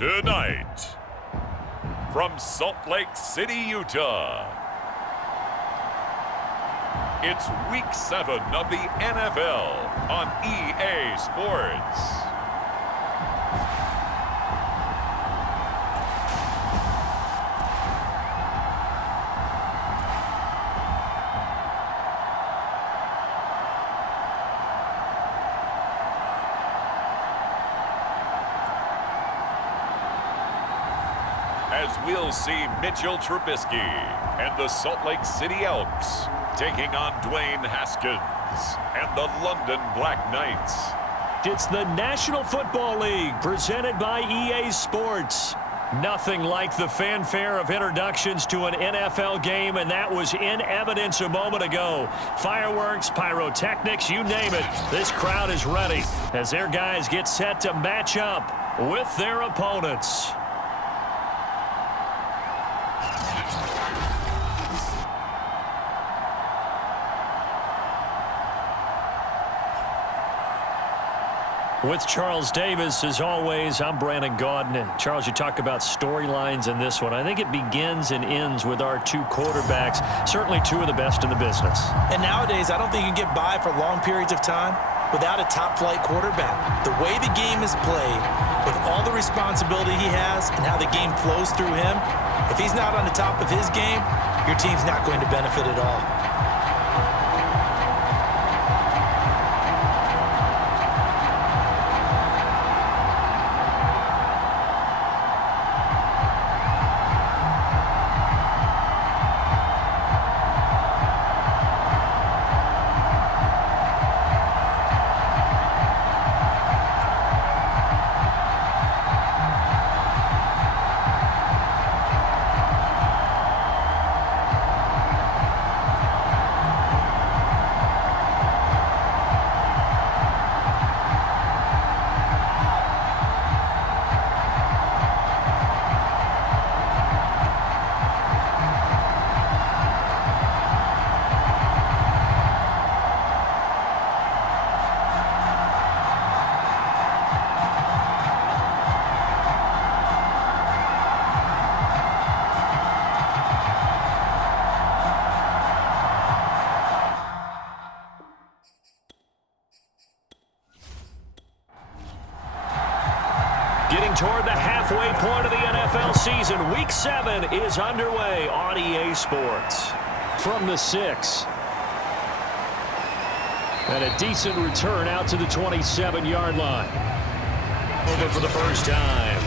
Tonight, from Salt Lake City, Utah, it's Week 7 of the NFL on EA Sports. As we'll see Mitchell Trubisky and the Salt Lake City Elks taking on Dwayne Haskins and the London Black Knights. It's the National Football League presented by EA Sports. Nothing like the fanfare of introductions to an NFL game, and that was in evidence a moment ago. Fireworks, pyrotechnics, you name it. This crowd is ready as their guys get set to match up with their opponents. With Charles Davis, as always, I'm Brandon Gaudin. Charles, you talk about storylines in this one. I think it begins and ends with our two quarterbacks, certainly two of the best in the business. And nowadays, I don't think you can get by for long periods of time without a top-flight quarterback. The way the game is played, with all the responsibility he has and how the game flows through him, if he's not on the top of his game, your team's not going to benefit at all. Getting toward the halfway point of the NFL season, Week 7 is underway on EA Sports. From the 6. And a decent return out to the 27-yard line. Over for the first time.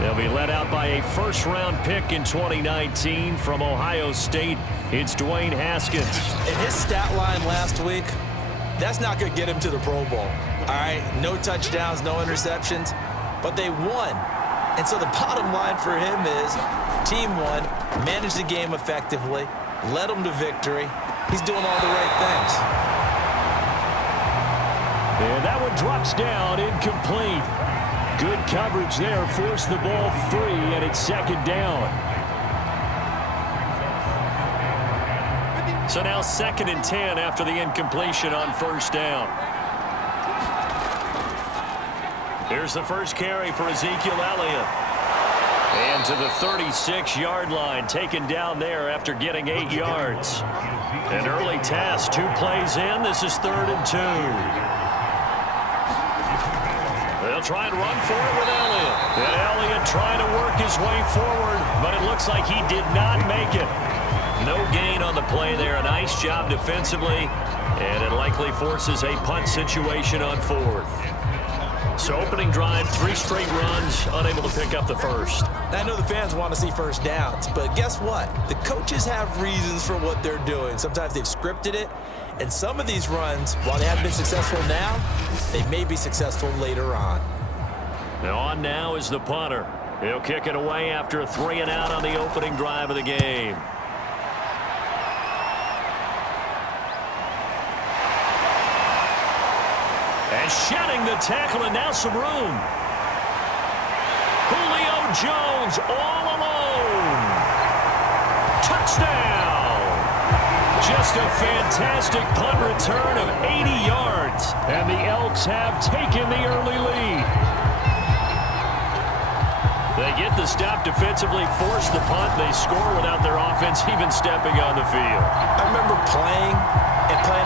They'll be led out by a first-round pick in 2019 from Ohio State. It's Dwayne Haskins. And his stat line last week, that's not going to get him to the Pro Bowl. All right, no touchdowns, no interceptions. But they won. And so the bottom line for him is team won, managed the game effectively, led them to victory. He's doing all the right things. And that one drops down, incomplete. Good coverage there, forced the ball free, and it's second down. So now 2nd and 10 after the incompletion on first down. Here's the first carry for Ezekiel Elliott. And to the 36-yard line, taken down there after getting 8 yards. An early test, 2 plays in. This is 3rd and 2. They'll try and run for it with Elliott. And Elliott trying to work his way forward, but it looks like he did not make it. No gain on the play there. A nice job defensively, and it likely forces a punt situation on 4th. So opening drive, 3 straight runs, unable to pick up the first. I know the fans want to see first downs, but guess what? The coaches have reasons for what they're doing. Sometimes they've scripted it, and some of these runs, while they haven't been successful now, they may be successful later on. Now on now is the punter. He'll kick it away after a 3-and-out on the opening drive of the game. And shedding the tackle, and now some room. Julio Jones all alone. Touchdown. Just a fantastic punt return of 80 yards. And the Elks have taken the early lead. They get the stop defensively, force the punt. They score without their offense even stepping on the field. I remember playing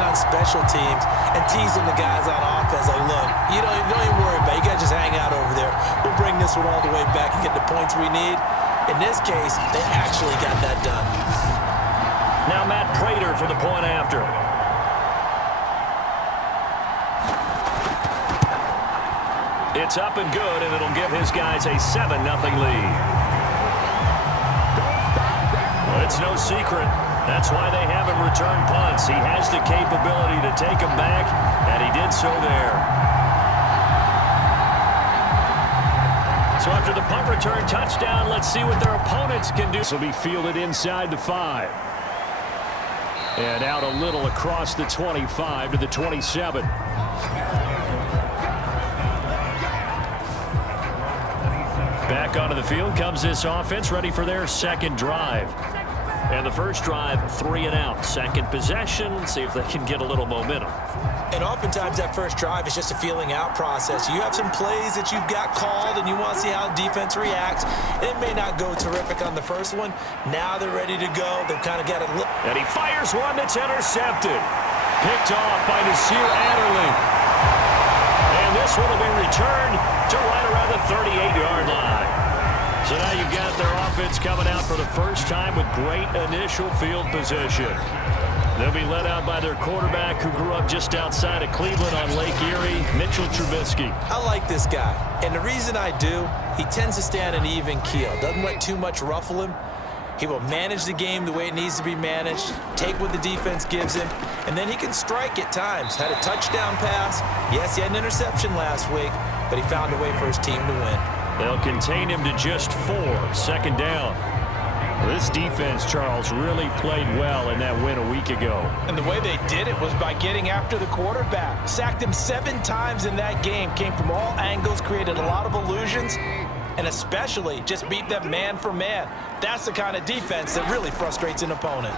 on special teams and teasing the guys on offense. Like, look, don't even worry about it. You guys just hang out over there. We'll bring this one all the way back and get the points we need. In this case, they actually got that done. Now Matt Prater for the point after. It's up and good, and it'll give his guys a 7-0 lead. Well, it's no secret. That's why they haven't returned punts. He has the capability to take them back, and he did so there. So after the punt return touchdown, let's see what their opponents can do. This will be fielded inside the 5. And out a little across the 25 to the 27. Back onto the field comes this offense, ready for their second drive. And the first drive, 3 and out. Second possession, see if they can get a little momentum. And oftentimes that first drive is just a feeling out process. You have some plays that you've got called and you want to see how the defense reacts. It may not go terrific on the first one. Now they're ready to go. They've kind of got it. And he fires one that's intercepted. Picked off by Nasir Adderley. And this one will be returned to right around the 38-yard line. So now you've got their offense coming out for the first time with great initial field position. They'll be led out by their quarterback who grew up just outside of Cleveland on Lake Erie, Mitchell Trubisky. I like this guy. And the reason I do, he tends to stay on an even keel. Doesn't let too much ruffle him. He will manage the game the way it needs to be managed, take what the defense gives him, and then he can strike at times. Had a touchdown pass. Yes, he had an interception last week, but he found a way for his team to win. They'll contain him to just 4. Second down. This defense, Charles, really played well in that win a week ago. And the way they did it was by getting after the quarterback. Sacked him 7 times in that game. Came from all angles, created a lot of illusions, and especially just beat them man for man. That's the kind of defense that really frustrates an opponent.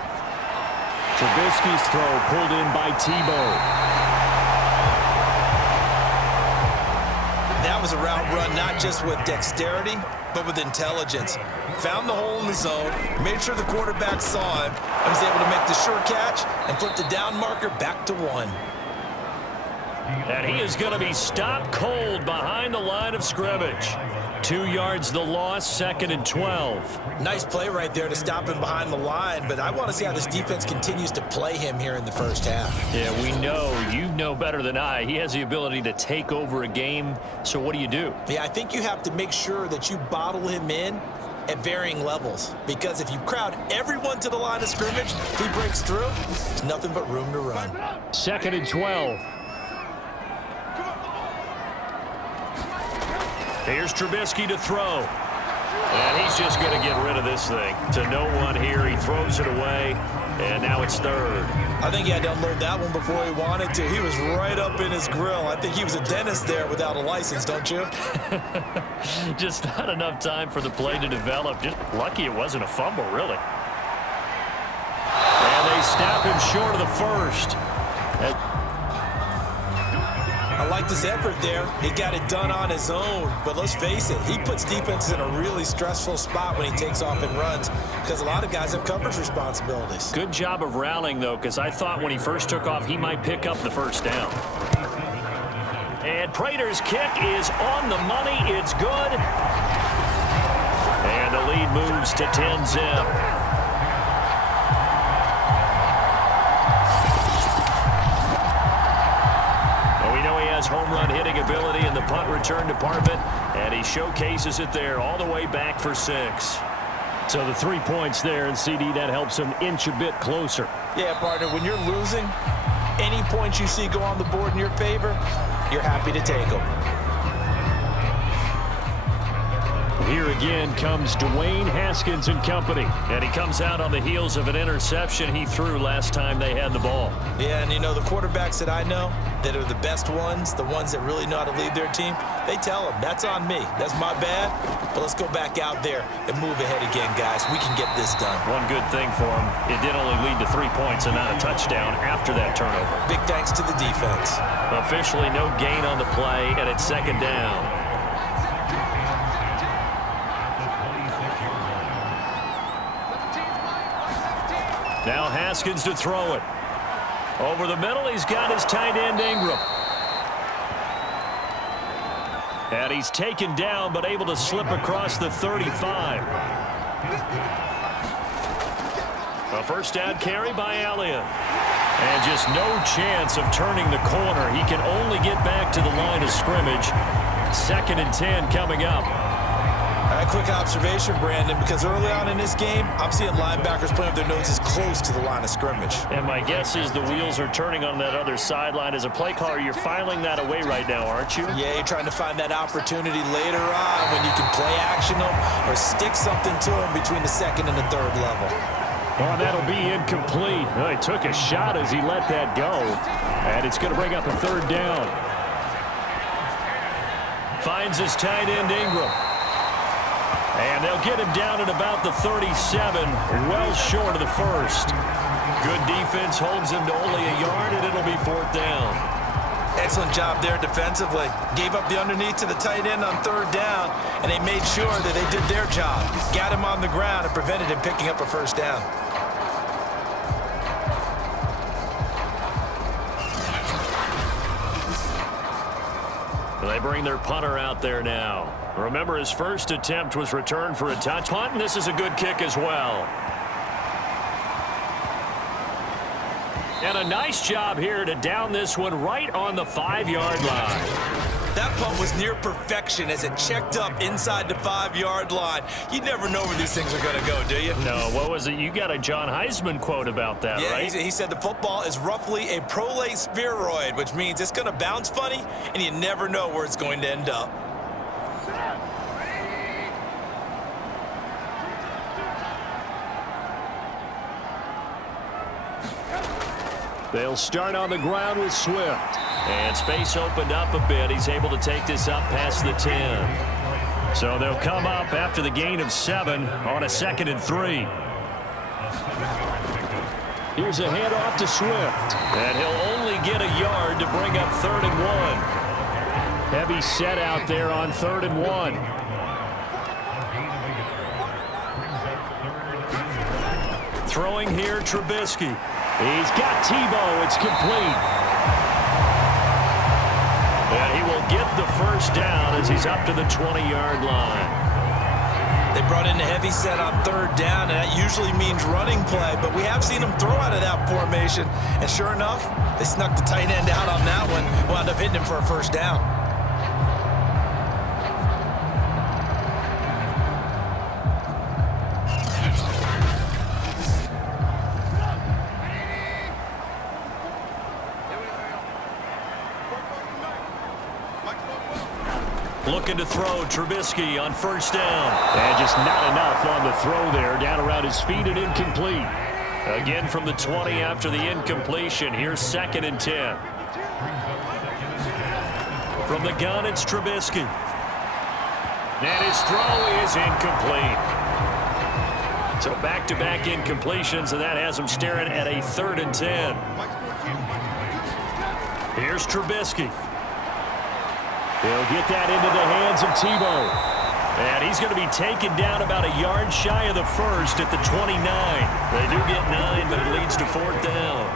Trubisky's throw pulled in by Tebow. That was a route run not just with dexterity, but with intelligence. Found the hole in the zone, made sure the quarterback saw him, and was able to make the sure catch and flip the down marker back to 1. And he is going to be stopped cold behind the line of scrimmage. 2 yards the loss, 2nd and 12. Nice play right there to stop him behind the line, but I want to see how this defense continues to play him here in the first half. Yeah, we know. You know better than I. He has the ability to take over a game, so what do you do? Yeah, I think you have to make sure that you bottle him in at varying levels, because if you crowd everyone to the line of scrimmage, if he breaks through, there's nothing but room to run. 2nd and 12. Here's Trubisky to throw. And he's just going to get rid of this thing. To no one here. He throws it away. And now it's 3rd. I think he had to unload that one before he wanted to. He was right up in his grill. I think he was a dentist there without a license, don't you? Just not enough time for the play to develop. Just lucky it wasn't a fumble, really. And they stop him short of the first. I liked his effort there. He got it done on his own. But let's face it, he puts defenses in a really stressful spot when he takes off and runs, because a lot of guys have coverage responsibilities. Good job of rallying, though, because I thought when he first took off, he might pick up the first down. And Prater's kick is on the money. It's good. And the lead moves to 10-zip. Home run hitting ability in the punt return department, and he showcases it there all the way back for 6. So the 3 points there, and CD, that helps him inch a bit closer. Yeah, partner, when you're losing, any points you see go on the board in your favor, you're happy to take them. Here again comes Dwayne Haskins and company, and he comes out on the heels of an interception he threw last time they had the ball. Yeah, and you know, the quarterbacks that I know that are the best ones, the ones that really know how to lead their team, they tell them, that's on me. That's my bad, but let's go back out there and move ahead again, guys. We can get this done. One good thing for him, it did only lead to 3 points and not a touchdown after that turnover. Big thanks to the defense. Officially no gain on the play, and it's 2nd down. Now Haskins to throw it. Over the middle, he's got his tight end Ingram. And he's taken down, but able to slip across the 35. A first down carry by Elliott. And just no chance of turning the corner. He can only get back to the line of scrimmage. 2nd and 10 coming up. A quick observation, Brandon, because early on in this game, I'm seeing linebackers playing with their noses close to the line of scrimmage. And my guess is the wheels are turning on that other sideline. As a play caller, you're filing that away right now, aren't you? Yeah, you're trying to find that opportunity later on when you can play action them or stick something to them between the 2nd and the 3rd level. Oh, that'll be incomplete. Well, he took a shot as he let that go. And it's going to bring up a 3rd down. Finds his tight end Ingram. And they'll get him down at about the 37, well short of the 1st. Good defense holds him to only a yard, and it'll be 4th down. Excellent job there defensively. Gave up the underneath to the tight end on 3rd down, and they made sure that they did their job. Got him on the ground and prevented him picking up a 1st down. They bring their punter out there now. Remember, his first attempt was returned for a touch punt, and this is a good kick as well. And a nice job here to down this one right on the 5-yard line. That punt was near perfection as it checked up inside the 5-yard line. You never know where these things are going to go, do you? No, what was it? You got a John Heisman quote about that, yeah, right? He said the football is roughly a prolate spheroid, which means it's going to bounce funny, and you never know where it's going to end up. They'll start on the ground with Swift. And space opened up a bit. He's able to take this up past the 10. So they'll come up after the gain of 7 on a 2nd and 3. Here's a handoff to Swift. And he'll only get a yard to bring up 3rd and 1. Heavy set out there on 3rd and 1. Throwing here, Trubisky. He's got Tebow. It's complete. And he will get the 1st down as he's up to the 20-yard line. They brought in a heavy set on 3rd down, and that usually means running play, but we have seen them throw out of that formation. And sure enough, they snuck the tight end out on that one, wound up hitting him for a 1st down. Looking to throw, Trubisky on 1st down. And just not enough on the throw there. Down around his feet and incomplete. Again from the 20 after the incompletion. Here's 2nd and 10. From the gun, it's Trubisky. And his throw is incomplete. So back-to-back incompletions, and that has him staring at a 3rd and 10. Here's Trubisky. He'll get that into the hands of Tebow. And he's going to be taken down about a yard shy of the 1st at the 29. They do get 9, but it leads to 4th down.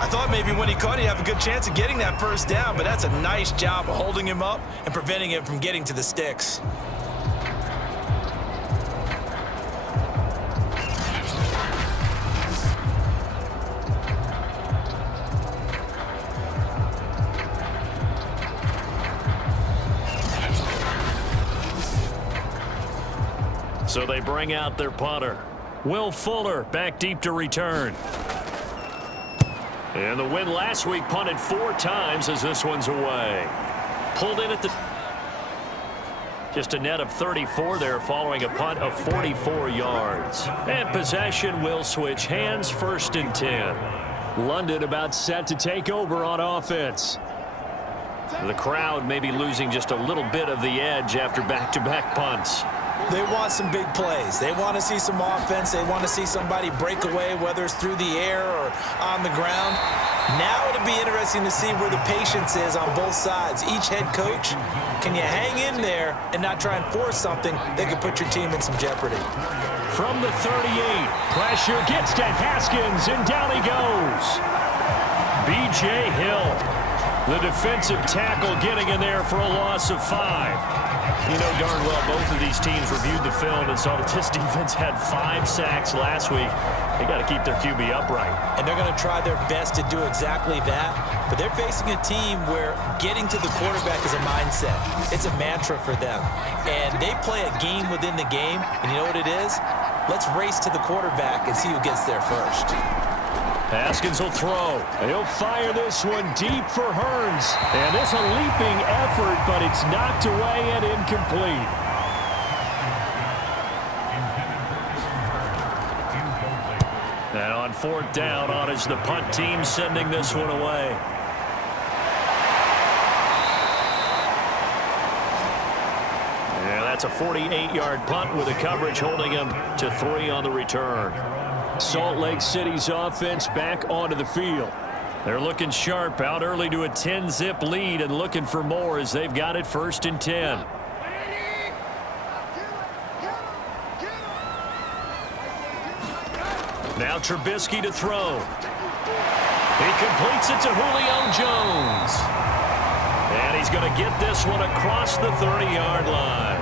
I thought maybe when he caught it, he'd have a good chance of getting that 1st down, but that's a nice job of holding him up and preventing him from getting to the sticks. So they bring out their punter. Will Fuller back deep to return. And the win last week punted 4 times as this one's away. Pulled in at the... Just a net of 34 there following a punt of 44 yards. And possession will switch hands, 1st and 10. London about set to take over on offense. The crowd may be losing just a little bit of the edge after back-to-back punts. They want some big plays. They want to see some offense. They want to see somebody break away, whether it's through the air or on the ground. Now it'll be interesting to see where the patience is on both sides. Each head coach, can you hang in there and not try and force something that could put your team in some jeopardy? from the 38. Pressure gets to Haskins, and down he goes. B.J. Hill, the defensive tackle, getting in there for a loss of 5. You know darn well both of these teams reviewed the film and saw that this defense had 5 sacks last week. They got to keep their QB upright. And they're going to try their best to do exactly that. But they're facing a team where getting to the quarterback is a mindset. It's a mantra for them. And they play a game within the game. And you know what it is? Let's race to the quarterback and see who gets there first. Haskins will throw. He'll fire this one deep for Hearns. And this a leaping effort, but it's knocked away and incomplete. And on 4th down, on is the punt team sending this one away. Yeah, that's a 48-yard punt with the coverage holding him to 3 on the return. Salt Lake City's offense back onto the field. They're looking sharp, out early to a 10-zip lead and looking for more as they've got it 1st and 10. Now Trubisky to throw. He completes it to Julio Jones. And he's going to get this one across the 30-yard line.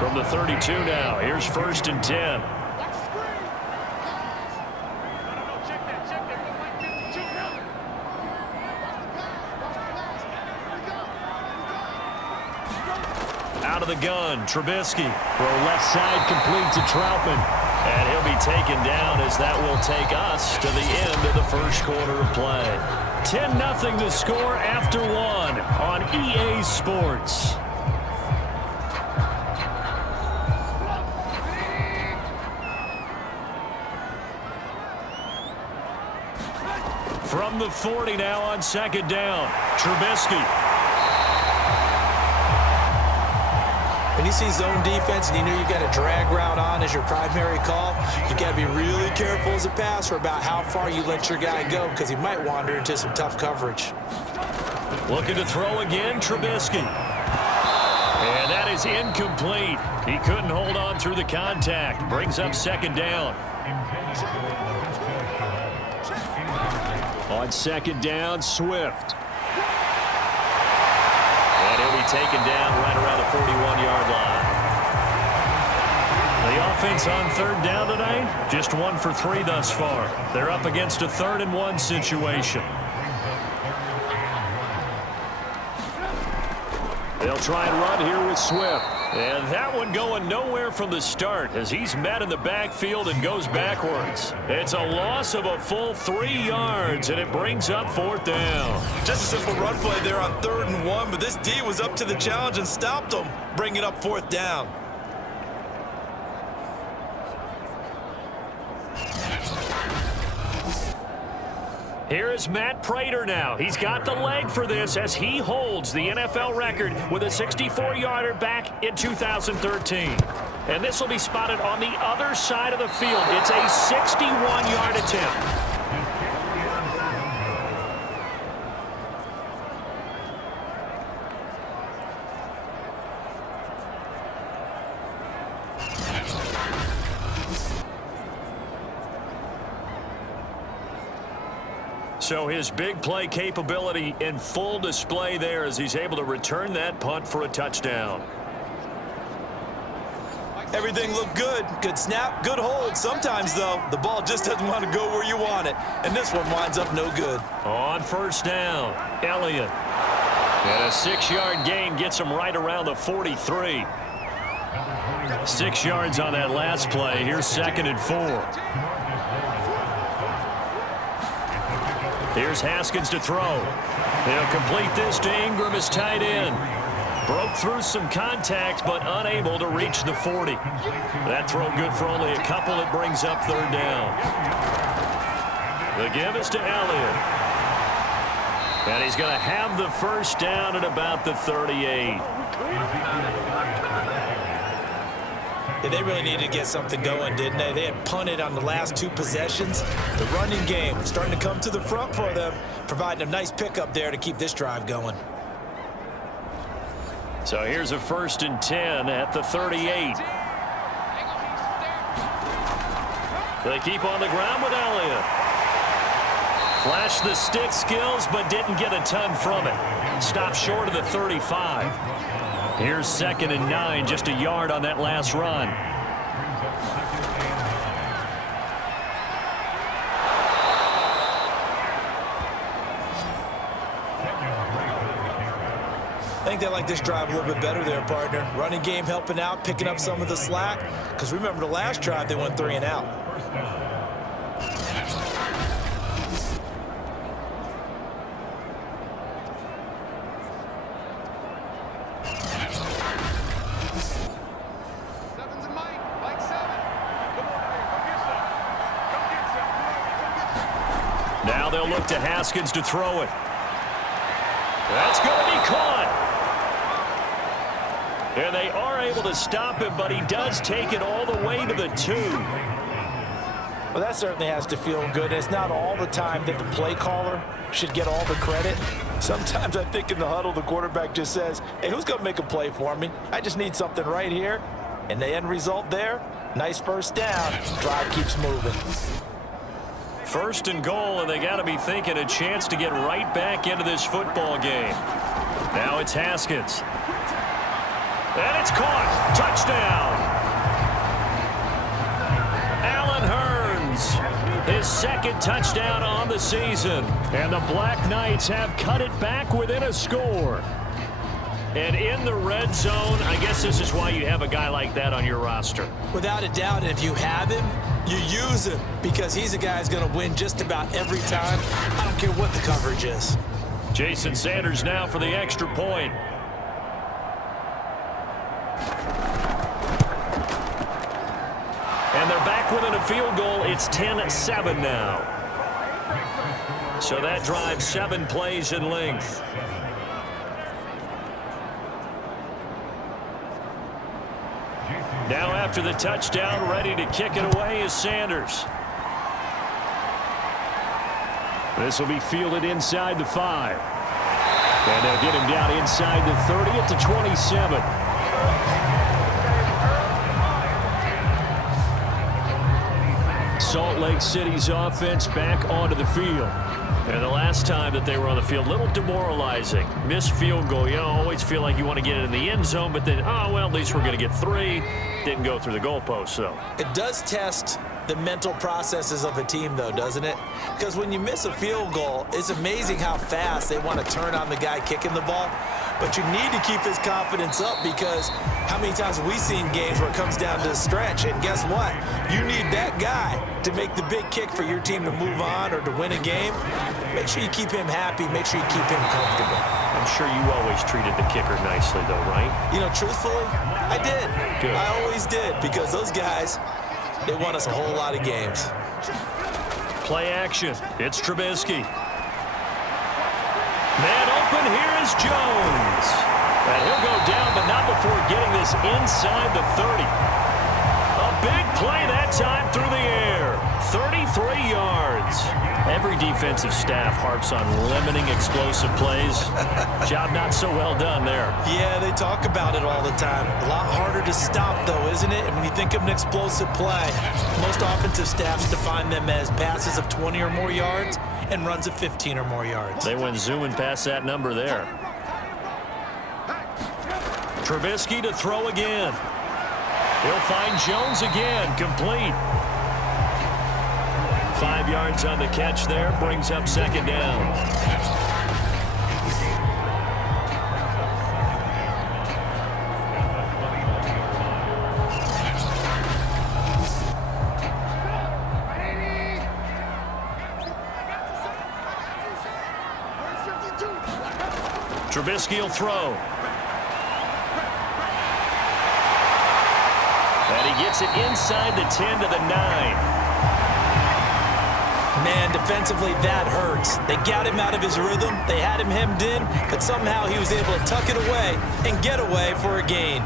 From the 32 now, here's 1st and 10. Out of the gun, Trubisky. Throw left side complete to Troutman. And he'll be taken down as that will take us to the end of the first quarter of play. 10-0 the score after 1 on EA Sports. From the 40 now on 2nd down, Trubisky. When you see zone defense and you know you got a drag route on as your primary call, you got to be really careful as a passer about how far you let your guy go because he might wander into some tough coverage. Looking to throw again, Trubisky. And that is incomplete. He couldn't hold on through the contact. Brings up 2nd down. On 2nd down, Swift. And he'll be taken down right around the 41-yard line. The offense on 3rd down tonight, just 1 for 3 thus far. They're up against a 3rd and 1 situation. They'll try and run here with Swift. And that one going nowhere from the start as he's met in the backfield and goes backwards. It's a loss of a full 3 yards, and it brings up 4th down. Just a simple run play there on 3rd and 1, but this D was up to the challenge and stopped him, bringing up 4th down. Here is Matt Prater now. He's got the leg for this as he holds the NFL record with a 64-yarder back in 2013. And this will be spotted on the other side of the field. It's a 61-yard attempt. So his big play capability in full display there as he's able to return that punt for a touchdown. Everything looked good. Good snap, good hold. Sometimes, though, the ball just doesn't want to go where you want it. And this one winds up no good. On 1st down, Elliott. And a 6-yard gain gets him right around the 43. 6 yards on that last play. Here's 2nd and 4. Here's Haskins to throw. They'll complete this to Ingram as tight end. Broke through some contact, but unable to reach the 40. That throw good for only a couple. It brings up 3rd down. The give is to Elliott. And he's going to have the 1st down at about the 38. Yeah, they really needed to get something going, didn't they? They had punted on the last 2 possessions. The running game starting to come to the front for them, providing a nice pickup there to keep this drive going. So here's a 1st and 10 at the 38. They keep on the ground with Elliott. Flashed the stick skills, but didn't get a ton from it. Stopped short of the 35. Here's 2nd and 9, just a yard on that last run. I think they like this drive a little bit better there, partner. Running game helping out, picking up some of the slack. Because remember the last drive, they went 3 and out. Now they'll look to Haskins to throw it. That's going to be caught. And they are able to stop him, but he does take it all the way to the 2. Well, that certainly has to feel good. It's not all the time that the play caller should get all the credit. Sometimes I think in the huddle, the quarterback just says, hey, who's going to make a play for me? I just need something right here. And the end result there, nice 1st down. Drive keeps moving. 1st and goal, and they got to be thinking a chance to get right back into this football game. Now it's Haskins. And it's caught. Touchdown. Allen Hurns, his 2nd touchdown on the season. And the Black Knights have cut it back within a score. And in the red zone, I guess this is why you have a guy like that on your roster. Without a doubt, and if you have him, you use him because he's a guy who's going to win just about every time. I don't care what the coverage is. Jason Sanders now for the extra point. And they're back within a field goal. It's 10-7 now. So that drives 7 plays in length. Now after the touchdown, ready to kick it away is Sanders. This will be fielded inside the 5. And they'll get him down inside the 30 at the 27. Salt Lake City's offense back onto the field. And the last time that they were on the field, a little demoralizing. Missed field goal. You always feel like you want to get it in the end zone, but then, oh, well, at least we're going to get 3. Didn't go through the goalpost, though. It does test the mental processes of a team, though, doesn't it? Because when you miss a field goal, it's amazing how fast they want to turn on the guy kicking the ball. But you need to keep his confidence up because how many times have we seen games where it comes down to the stretch? And guess what? You need that guy to make the big kick for your team to move on or to win a game. Make sure you keep him happy. Make sure you keep him comfortable. I'm sure you always treated the kicker nicely, though, right? You know, truthfully, I did. Good. I always did because those guys, they won us a whole lot of games. Play action. It's Trubisky. Man open, here is Jones. And he'll go down, but not before getting this inside the 30. A big play that time through the air. 33 yards. Every defensive staff harps on limiting explosive plays. Job not so well done there. Yeah, they talk about it all the time. A lot harder to stop, though, isn't it? And when you think of an explosive play, most offensive staffs define them as passes of 20 or more yards and runs of 15 or more yards. They went zooming past that number there. Trubisky to throw again. He'll find Jones again, complete. 5 yards on the catch there, brings up 2nd down. Trubisky will throw. And he gets it inside the 10 to the 9. Man, defensively, that hurts. They got him out of his rhythm. They had him hemmed in, but somehow he was able to tuck it away and get away for a gain.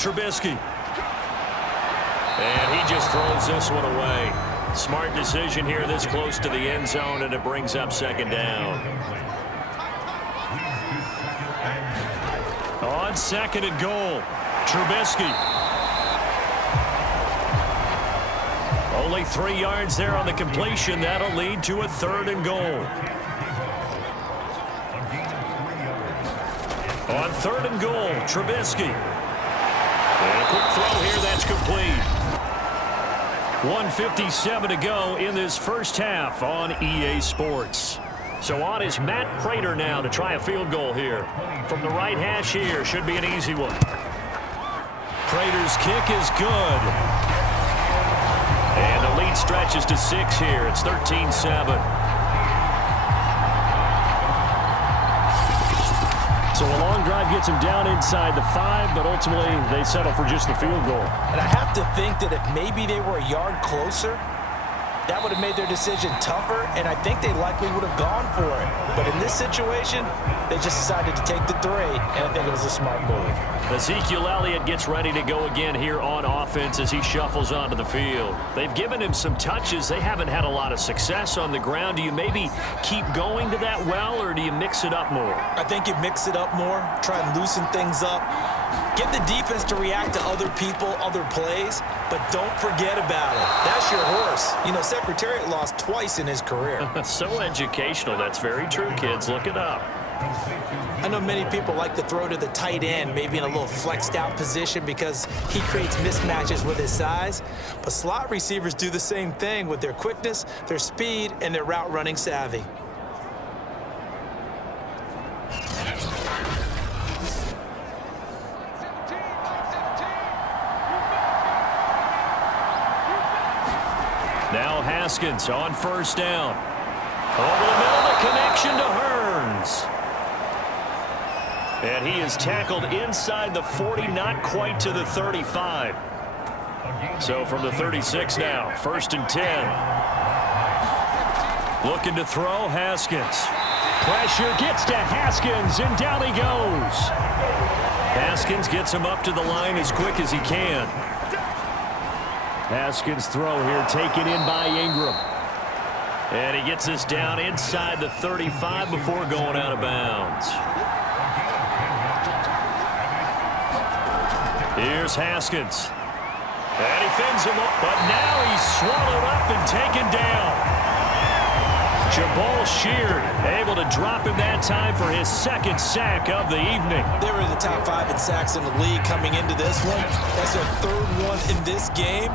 Trubisky. And he just throws this one away. Smart decision here this close to the end zone, and it brings up second down. On second and goal, Trubisky. Only 3 yards there on the completion. That'll lead to a third and goal. On third and goal, Trubisky. And a quick throw here, that's complete. 1:57 to go in this first half on EA Sports. So on is Matt Prater now to try a field goal here. From the right hash here, should be an easy one. Prater's kick is good. And the lead stretches to 6 here. It's 13-7. So a long drive gets him down inside the 5, but ultimately they settle for just the field goal. And I have to think that if maybe they were a yard closer, that would have made their decision tougher, and I think they likely would have gone for it. But in this situation, they just decided to take the 3, and I think it was a smart move. Ezekiel Elliott gets ready to go again here on offense as he shuffles onto the field. They've given him some touches. They haven't had a lot of success on the ground. Do you maybe keep going to that well, or do you mix it up more? I think you mix it up more, try and loosen things up. Get the defense to react to other people, other plays, but don't forget about it. That's your horse. You know, Secretariat lost twice in his career. So educational. That's very true, kids. Look it up. I know many people like to throw to the tight end, maybe in a little flexed out position because he creates mismatches with his size. But slot receivers do the same thing with their quickness, their speed, and their route running savvy. Now Haskins on first down. Over the middle, the connection to Hearns. And he is tackled inside the 40, not quite to the 35. So from the 36 now, 1st and 10. Looking to throw, Haskins. Pressure gets to Haskins, and down he goes. Haskins gets him up to the line as quick as he can. Haskins' throw here taken in by Ingram. And he gets this down inside the 35 before going out of bounds. Here's Haskins. And he fins him up, but now he's swallowed up and taken down. Jabal Sheard able to drop him that time for his 2nd sack of the evening. They were in the top 5 in sacks in the league coming into this one. That's their 3rd one in this game.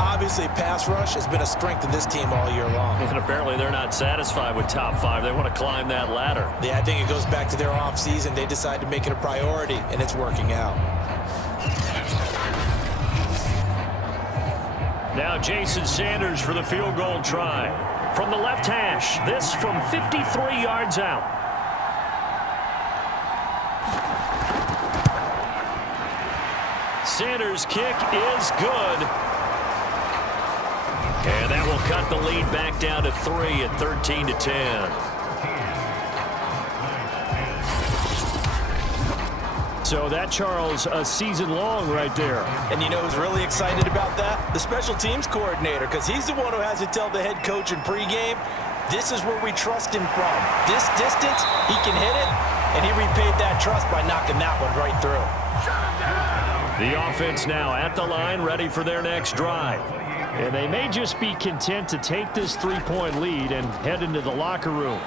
Obviously, pass rush has been a strength of this team all year long. And apparently they're not satisfied with top 5. They want to climb that ladder. Yeah, I think it goes back to their offseason. They decided to make it a priority, and it's working out. Now Jason Sanders for the field goal try. From the left hash, this from 53 yards out. Sanders' kick is good. And that will cut the lead back down to 3 at 13-10. So that, Charles, a season long right there. And you know who's really excited about that? The special teams coordinator, because he's the one who has to tell the head coach in pregame, this is where we trust him from. This distance, he can hit it, and he repaid that trust by knocking that one right through. The offense now at the line, ready for their next drive. And they may just be content to take this 3-point lead and head into the locker room.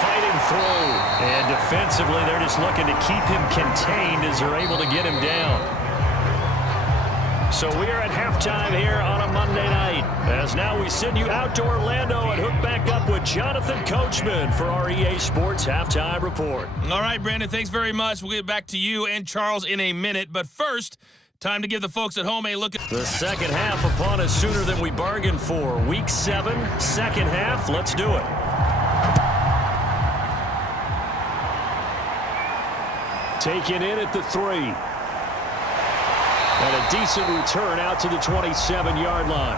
Fighting through. And defensively, they're just looking to keep him contained as they're able to get him down. So we are at halftime here on a Monday night. As now we send you out to Orlando and hook back up with Jonathan Coachman for our EA Sports Halftime Report. All right, Brandon, thanks very much. We'll get back to you and Charles in a minute. But first, time to give the folks at home a look at the second half upon us sooner than we bargained for. Week 7, second half. Let's do it. Taken in at the 3. And a decent return out to the 27-yard line.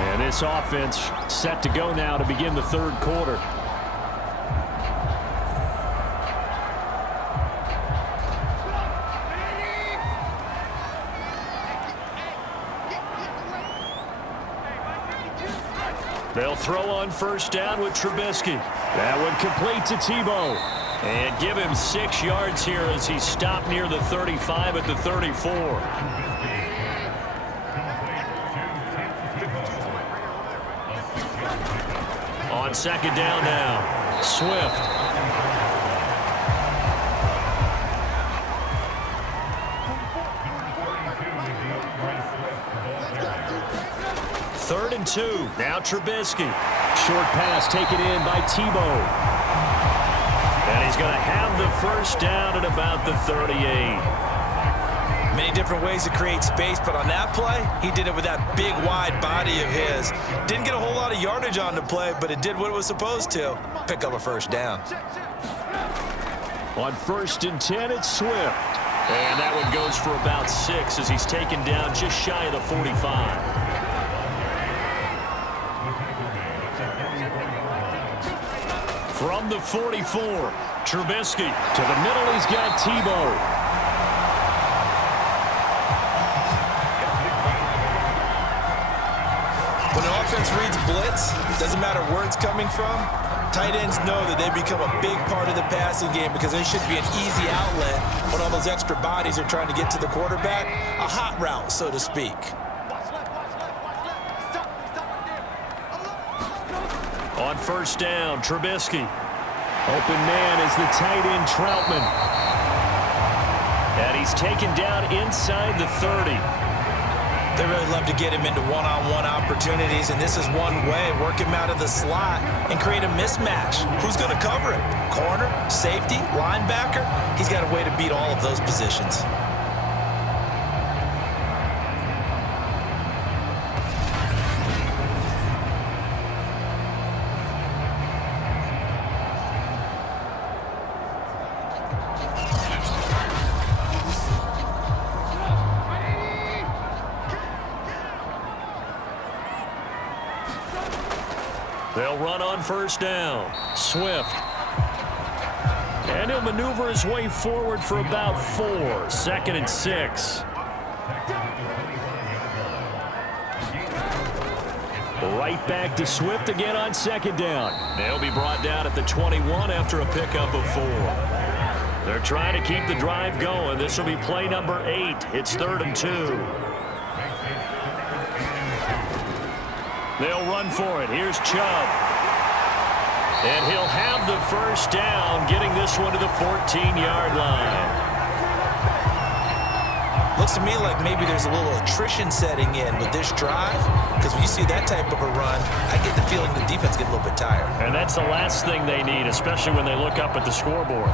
And this offense set to go now to begin the 3rd quarter. They'll throw on first down with Trubisky. That one complete to Tebow. And give him 6 yards here as he stopped near the 35 at the 34. On second down now, Swift. Third and 2. Now Trubisky. Short pass taken in by Tebow. And he's going to have the first down at about the 38. Many different ways to create space, but on that play, he did it with that big, wide body of his. Didn't get a whole lot of yardage on the play, but it did what it was supposed to. Pick up a first down. On first and 10, it's Swift. And that one goes for about 6 as he's taken down just shy of the 45. From the 44, Trubisky. To the middle, he's got Tebow. When an offense reads blitz, doesn't matter where it's coming from, tight ends know that they become a big part of the passing game because they should be an easy outlet when all those extra bodies are trying to get to the quarterback. A hot route, so to speak. On first down, Trubisky. Open man is the tight end, Troutman. And he's taken down inside the 30. They really love to get him into one-on-one opportunities, and this is one way. Work him out of the slot and create a mismatch. Who's going to cover him? Corner, safety, linebacker? He's got a way to beat all of those positions. They'll run on first down. Swift. And he'll maneuver his way forward for about 4. Second and 6. Right back to Swift again on second down. They'll be brought down at the 21 after a pickup of 4. They're trying to keep the drive going. This will be play number 8. It's 3rd and 2. They'll run for it. Here's Chubb. And he'll have the first down, getting this one to the 14-yard line. Looks to me like maybe there's a little attrition setting in with this drive, because when you see that type of a run, I get the feeling the defense gets a little bit tired. And that's the last thing they need, especially when they look up at the scoreboard.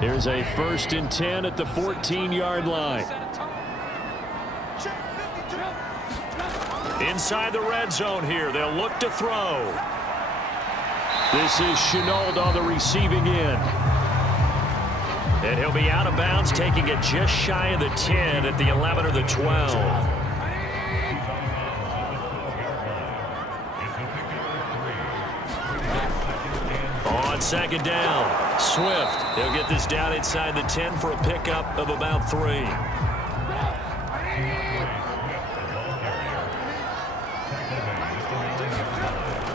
Here's a 1st and 10 at the 14-yard line. Inside the red zone here. They'll look to throw. This is Shenault on the receiving end. And he'll be out of bounds, taking it just shy of the 10 at the 11 or the 12. On second down, Swift. He'll get this down inside the 10 for a pickup of about 3.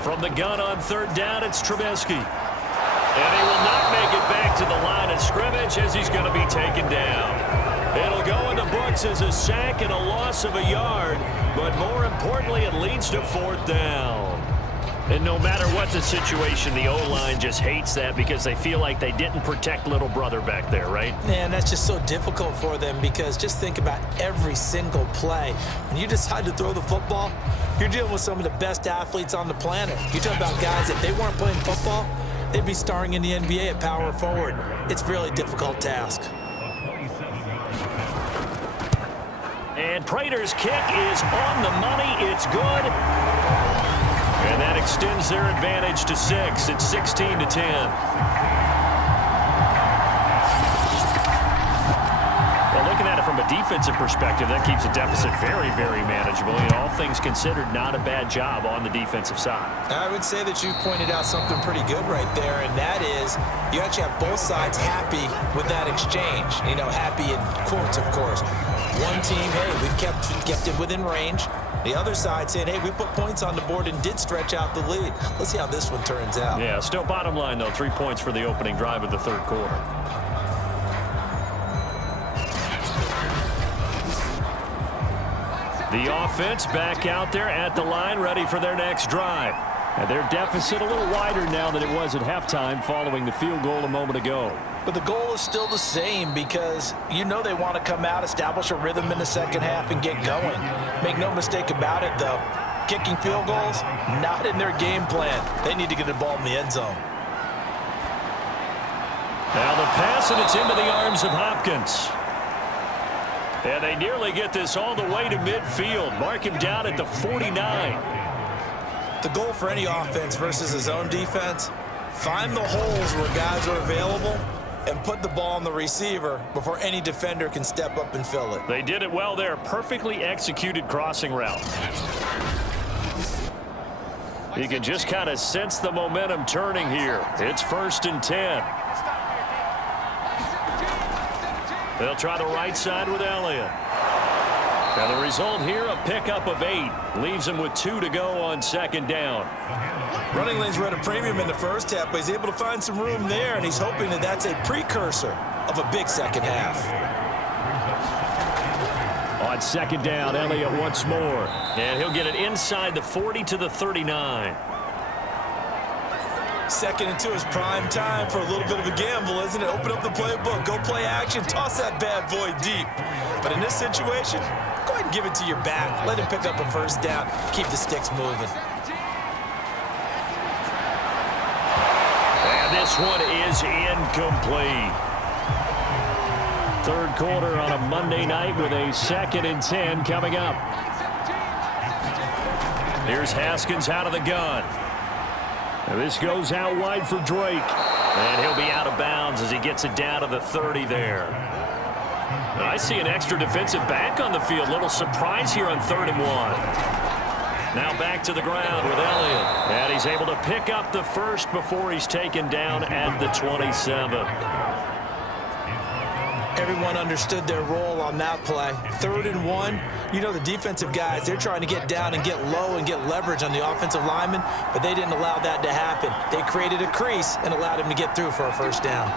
From the gun on third down, it's Trubisky. And he will not make it back to the line of scrimmage as he's going to be taken down. It'll go in the books as a sack and a loss of a yard, but more importantly, it leads to 4th down. And no matter what the situation, the O-line just hates that because they feel like they didn't protect little brother back there, right? Man, that's just so difficult for them because just think about every single play. When you decide to throw the football, you're dealing with some of the best athletes on the planet. You talk about guys, if they weren't playing football, they'd be starring in the NBA at power forward. It's a really difficult task. And Prater's kick is on the money. It's good. And that extends their advantage to 6. It's 16-10. Well, looking at it from from a defensive perspective, that keeps a deficit very, very manageable. You know, all things considered, not a bad job on the defensive side. I would say that you've pointed out something pretty good right there, and that is you actually have both sides happy with that exchange. You know, happy in quotes, of course. One team, hey, we've kept it within range. The other side saying, hey, we put points on the board and did stretch out the lead. Let's see how this one turns out. Yeah, still bottom line, though, 3 points for the opening drive of the third quarter. The offense back out there at the line, ready for their next drive. And their deficit a little wider now than it was at halftime following the field goal a moment ago. But the goal is still the same because you know they want to come out, establish a rhythm in the second half, and get going. Make no mistake about it, though. Kicking field goals, not in their game plan. They need to get the ball in the end zone. Now the pass, and it's into the arms of Hopkins. And they nearly get this all the way to midfield. Mark him down at the 49. The goal for any offense versus his own defense, find the holes where guys are available and put the ball on the receiver before any defender can step up and fill it. They did it well there. Perfectly executed crossing route. You can just kind of sense the momentum turning here. It's 1st and 10. They'll try the right side with Elliott. Now the result here, a pickup of 8. Leaves him with 2 to go on 2nd down. Running lanes were at a premium in the first half, but he's able to find some room there, and he's hoping that that's a precursor of a big second half. On 2nd down, Elliott once more. And he'll get it inside the 40 to the 39. 2nd and 2 is prime time for a little bit of a gamble, isn't it? Open up the playbook, go play action, toss that bad boy deep. But in this situation, go ahead and give it to your back. Let him pick up a 1st down. Keep the sticks moving. And this one is incomplete. Third quarter on a Monday night with a 2nd and 10 coming up. Here's Haskins out of the gun. And this goes out wide for Drake. And he'll be out of bounds as he gets it down to the 30 there. And I see an extra defensive back on the field. Little surprise here on 3rd and 1. Now back to the ground with Elliott. And he's able to pick up the 1st before he's taken down at the 27. Everyone understood their role on that play. 3rd and 1, you know the defensive guys, they're trying to get down and get low and get leverage on the offensive lineman, but they didn't allow that to happen. They created a crease and allowed him to get through for a 1st down.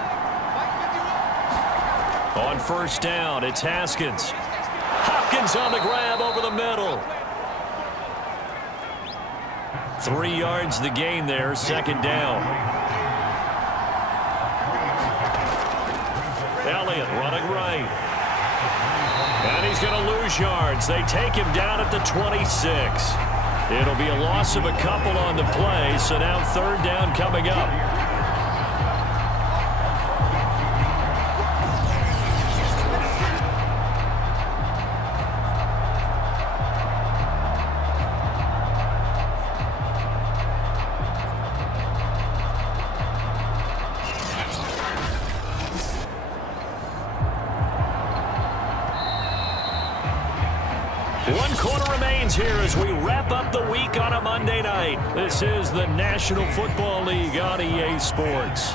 On 1st down, it's Haskins. Hopkins on the grab over the middle. 3 yards the gain there, 2nd down. Elliott running right. And he's going to lose yards. They take him down at the 26. It'll be a loss of a couple on the play, so now 3rd down coming up. Here as we wrap up the week on a Monday night. This is the National Football League on EA Sports.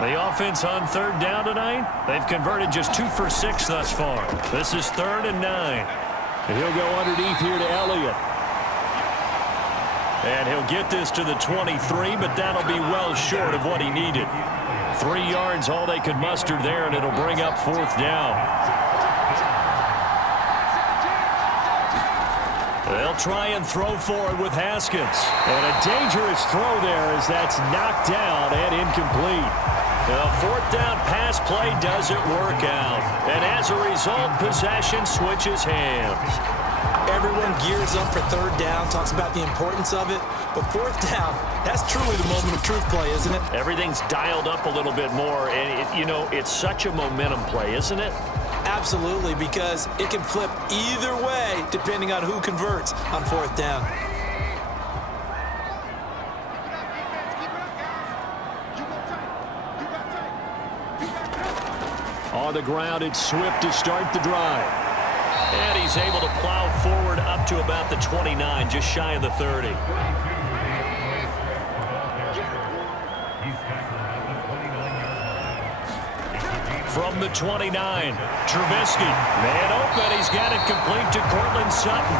The offense on 3rd down tonight, they've converted just 2 for 6 thus far. This is 3rd and 9. And he'll go underneath here to Elliott. And he'll get this to the 23, but that'll be well short of what he needed. 3 yards all they could muster there, and it'll bring up 4th down. They'll try and throw forward with Haskins. And a dangerous throw there as that's knocked down and incomplete. The 4th down pass play doesn't work out. And as a result, possession switches hands. Everyone gears up for 3rd down, talks about the importance of it. But 4th down, that's truly the moment of truth play, isn't it? Everything's dialed up a little bit more. And, it's such a momentum play, isn't it? Absolutely, because it can flip either way depending on who converts on 4th down. On the ground, it's Swift to start the drive. And he's able to plow forward up to about the 29, just shy of the 30. From the 29, Trubisky. Man open. He's got it complete to Courtland Sutton.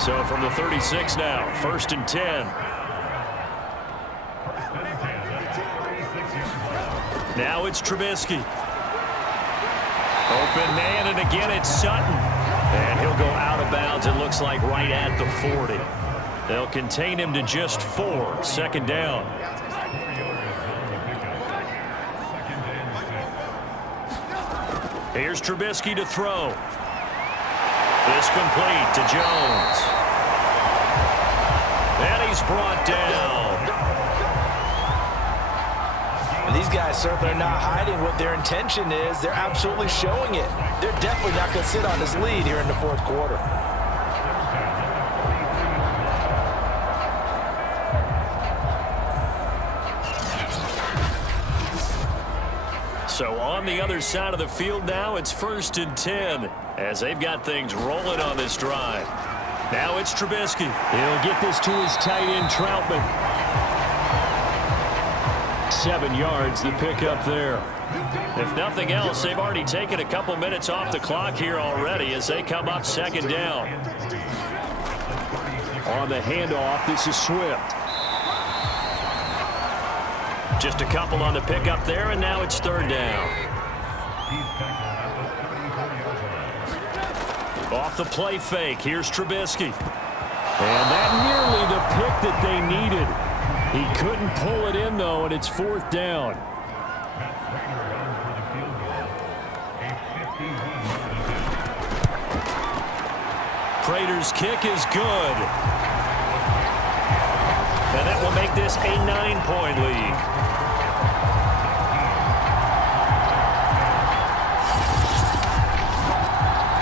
So from the 36 now, 1st and 10. Now it's Trubisky. Open man, and again it's Sutton. And he'll go out of bounds, it looks like, right at the 40. They'll contain him to just 4. 2nd down. Here's Trubisky to throw. This complete to Jones. And he's brought down. And these guys certainly are not hiding what their intention is. They're absolutely showing it. They're definitely not going to sit on this lead here in the 4th quarter. So on the other side of the field now, it's 1st and 10 as they've got things rolling on this drive. Now it's Trubisky. He'll get this to his tight end, Troutman. 7 yards, the pickup there. If nothing else, they've already taken a couple minutes off the clock here already as they come up 2nd down. On the handoff, this is Swift. Just a couple on the pickup there, and now it's 3rd down. Off the play fake, here's Trubisky. And that nearly the pick that they needed. He couldn't pull it in, though, and it's 4th down. Prater's kick is good. And that will make this a 9-point lead.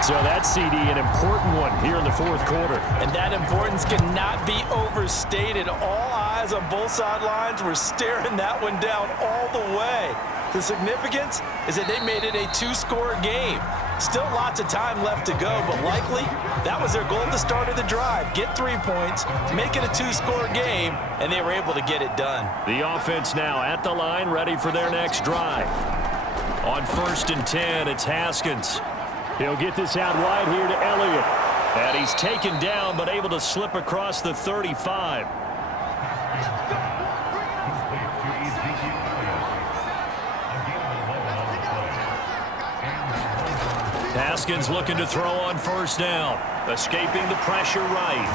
So that CD, an important one here in the 4th quarter. And that importance cannot be overstated. All eyes on both sidelines were staring that one down all the way. The significance is that they made it a 2-score game. Still lots of time left to go, but likely that was their goal at the start of the drive. Get 3 points, make it a 2-score game, and they were able to get it done. The offense now at the line, ready for their next drive. On 1st and 10, it's Haskins. He'll get this out wide here to Elliott. And he's taken down, but able to slip across the 35. Haskins looking to throw on 1st down. Escaping the pressure right.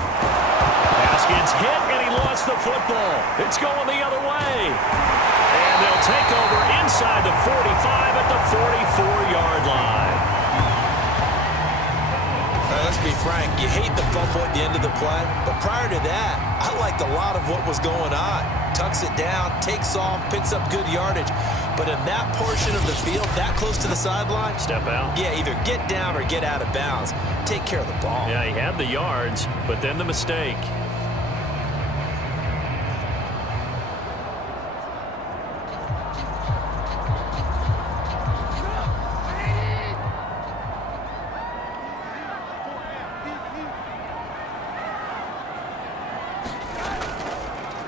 Haskins hit, and he lost the football. It's going the other way. And they'll take over inside the 45 at the 44-yard line. Let's be frank, you hate the fumble at the end of the play, but prior to that, I liked a lot of what was going on. Tucks it down, takes off, picks up good yardage. But in that portion of the field, that close to the sideline, step out. Yeah, either get down or get out of bounds. Take care of the ball. Yeah, he had the yards, but then the mistake.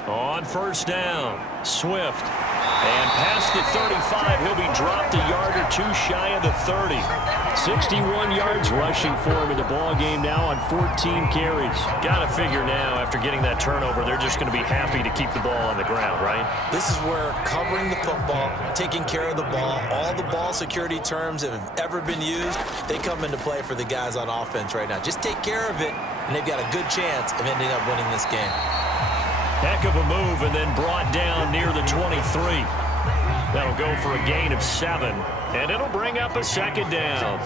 On 1st down, Swift. And past the 35, he'll be dropped a yard or 2 shy of the 30. 61 yards rushing for him in the ball game now on 14 carries. Got to figure now, after getting that turnover, they're just going to be happy to keep the ball on the ground, right? This is where covering the football, taking care of the ball, all the ball security terms that have ever been used, they come into play for the guys on offense right now. Just take care of it, and they've got a good chance of ending up winning this game. Heck of a move, and then brought down near the 23. That'll go for a gain of 7, and it'll bring up a 2nd down.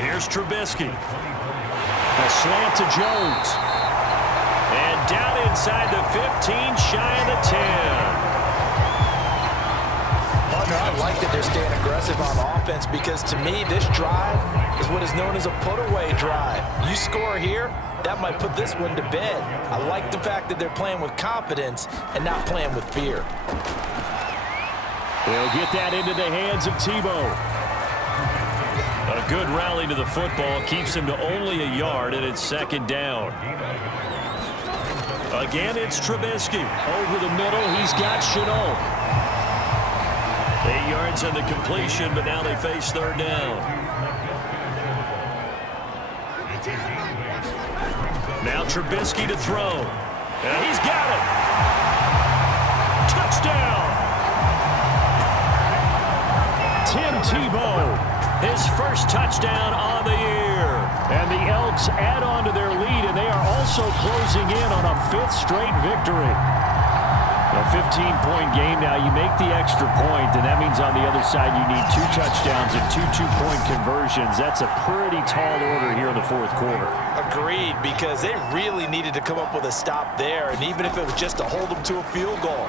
Here's Trubisky. A slant to Jones. And down inside the 15, shy of the 10. A Partner, I like that they're staying aggressive on offense because to me, this drive is what is known as a put-away drive. You score here, that might put this one to bed. I like the fact that they're playing with confidence and not playing with fear. They'll get that into the hands of Tebow. A good rally to the football keeps him to only a yard, and it's second down. Again, it's Trubisky. Over the middle, he's got Shenault. 8 yards on the completion, but now they face third down. Now Trubisky to throw. And he's got it. Touchdown. Tim Tebow, his first touchdown on the year. And the Elks add on to their lead, and they are also closing in on a 5th straight victory. A 15-point game now. You make the extra point, and that means on the other side you need 2 touchdowns and 2 two-point conversions. That's a pretty tall order here in the fourth quarter. Agreed, because they really needed to come up with a stop there, and even if it was just to hold them to a field goal.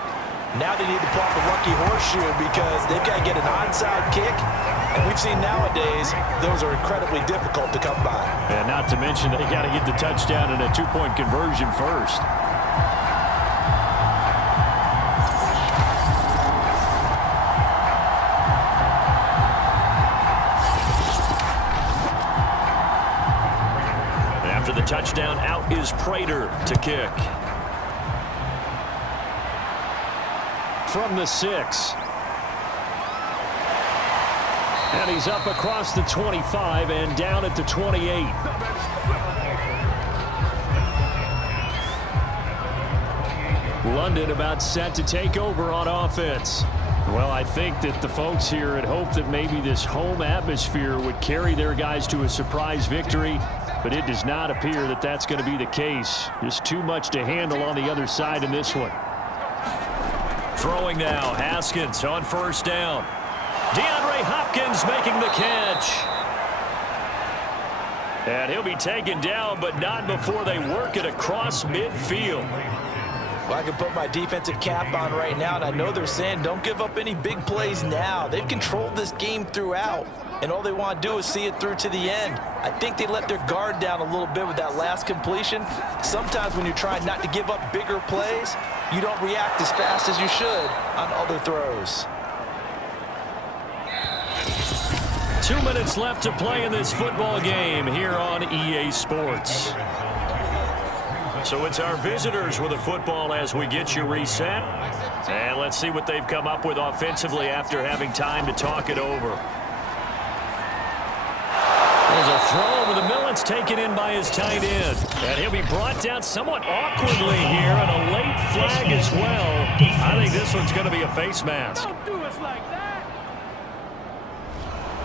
Now they need to pull off the lucky horseshoe because they've got to get an onside kick, and we've seen nowadays those are incredibly difficult to come by. And not to mention they got to get the touchdown and a 2-point conversion first. After the touchdown, out is Prater to kick. From the 6. And he's up across the 25 and down at the 28. London about set to take over on offense. Well, I think that the folks here had hoped that maybe this home atmosphere would carry their guys to a surprise victory, but it does not appear that that's going to be the case. Just too much to handle on the other side in this one. Throwing now, Haskins on first down. DeAndre Hopkins making the catch. And he'll be taken down, but not before they work it across midfield. Well, I can put my defensive cap on right now, and I know they're saying don't give up any big plays now. They've controlled this game throughout, and all they want to do is see it through to the end. I think they let their guard down a little bit with that last completion. Sometimes when you're trying not to give up bigger plays, you don't react as fast as you should on other throws. 2 minutes left to play in this football game here on EA Sports. So it's our visitors with the football as we get you reset. And let's see what they've come up with offensively after having time to talk it over. There's a throw over the middle. It's taken in by his tight end. And he'll be brought down somewhat awkwardly here, and a late flag as well. I think this one's going to be a face mask. Don't do us like that.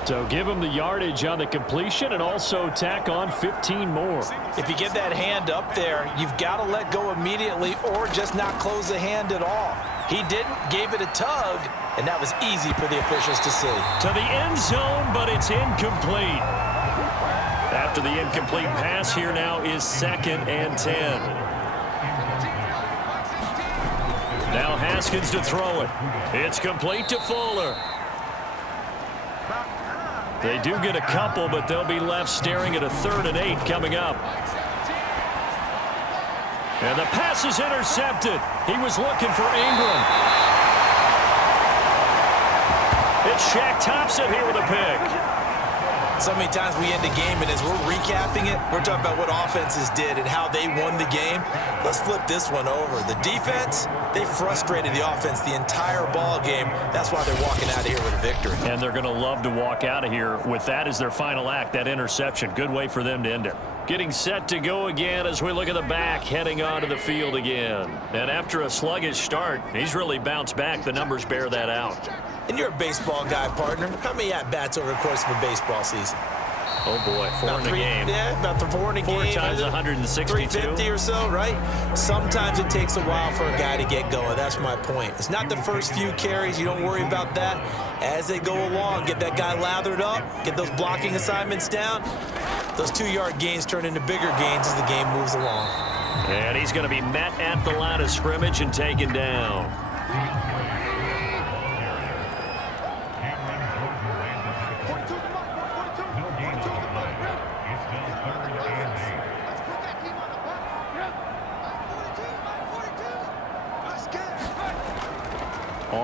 So give him the yardage on the completion and also tack on 15 more. If you get that hand up there, you've got to let go immediately or just not close the hand at all. He didn't, gave it a tug, and that was easy for the officials to see. To the end zone, but it's incomplete. After the incomplete pass, here now is 2nd and 10. Now Haskins to throw it. It's complete to Fuller. They do get a couple, but they'll be left staring at a 3rd and 8 coming up. And the pass is intercepted. He was looking for Ingram. It's Shaq Thompson here with a pick. So many times we end a game, and as we're recapping it, we're talking about what offenses did and how they won the game. Let's flip this one over. The defense, they frustrated the offense the entire ball game. That's why they're walking out of here with a victory. And they're going to love to walk out of here with that as their final act, that interception. Good way for them to end it. Getting set to go again as we look at the back, heading onto the field again. And after a sluggish start, he's really bounced back. The numbers bear that out. And you're a baseball guy, partner. How many at-bats over the course of a baseball season? Oh, boy, 4 in a game. Yeah, about 4 in a game. 4 times 162. 350 or so, right? Sometimes it takes a while for a guy to get going. That's my point. It's not the first few carries. You don't worry about that. As they go along, get that guy lathered up, get those blocking assignments down. Those 2-yard gains turn into bigger gains as the game moves along. And he's going to be met at the line of scrimmage and taken down.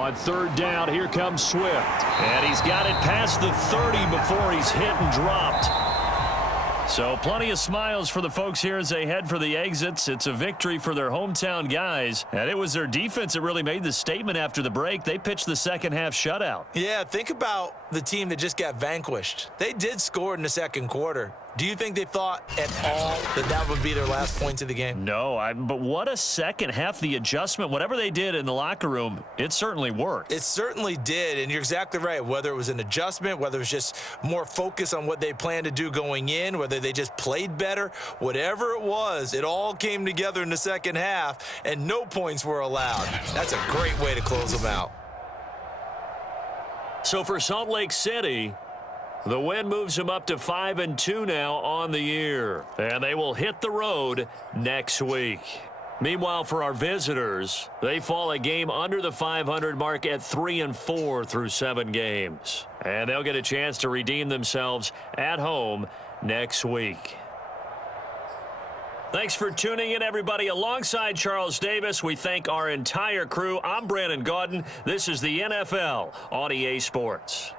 On third down, here comes Swift. And he's got it past the 30 before he's hit and dropped. So plenty of smiles for the folks here as they head for the exits. It's a victory for their hometown guys. And it was their defense that really made the statement after the break. They pitched the second half shutout. Yeah, think about the team that just got vanquished. They did score in the second quarter. Do you think they thought at all that that would be their last point of the game? No, but what a second half. The adjustment, whatever they did in the locker room, it certainly worked. It certainly did, and you're exactly right. Whether it was an adjustment, whether it was just more focus on what they planned to do going in, whether they just played better, whatever it was, it all came together in the second half, and no points were allowed. That's a great way to close them out. So for Salt Lake City, the win moves them up to 5-2 now on the year. And they will hit the road next week. Meanwhile, for our visitors, they fall a game under the 500 mark at 3-4 through 7 games. And they'll get a chance to redeem themselves at home next week. Thanks for tuning in, everybody. Alongside Charles Davis, we thank our entire crew. I'm Brandon Gaudin. This is the NFL on EA Sports.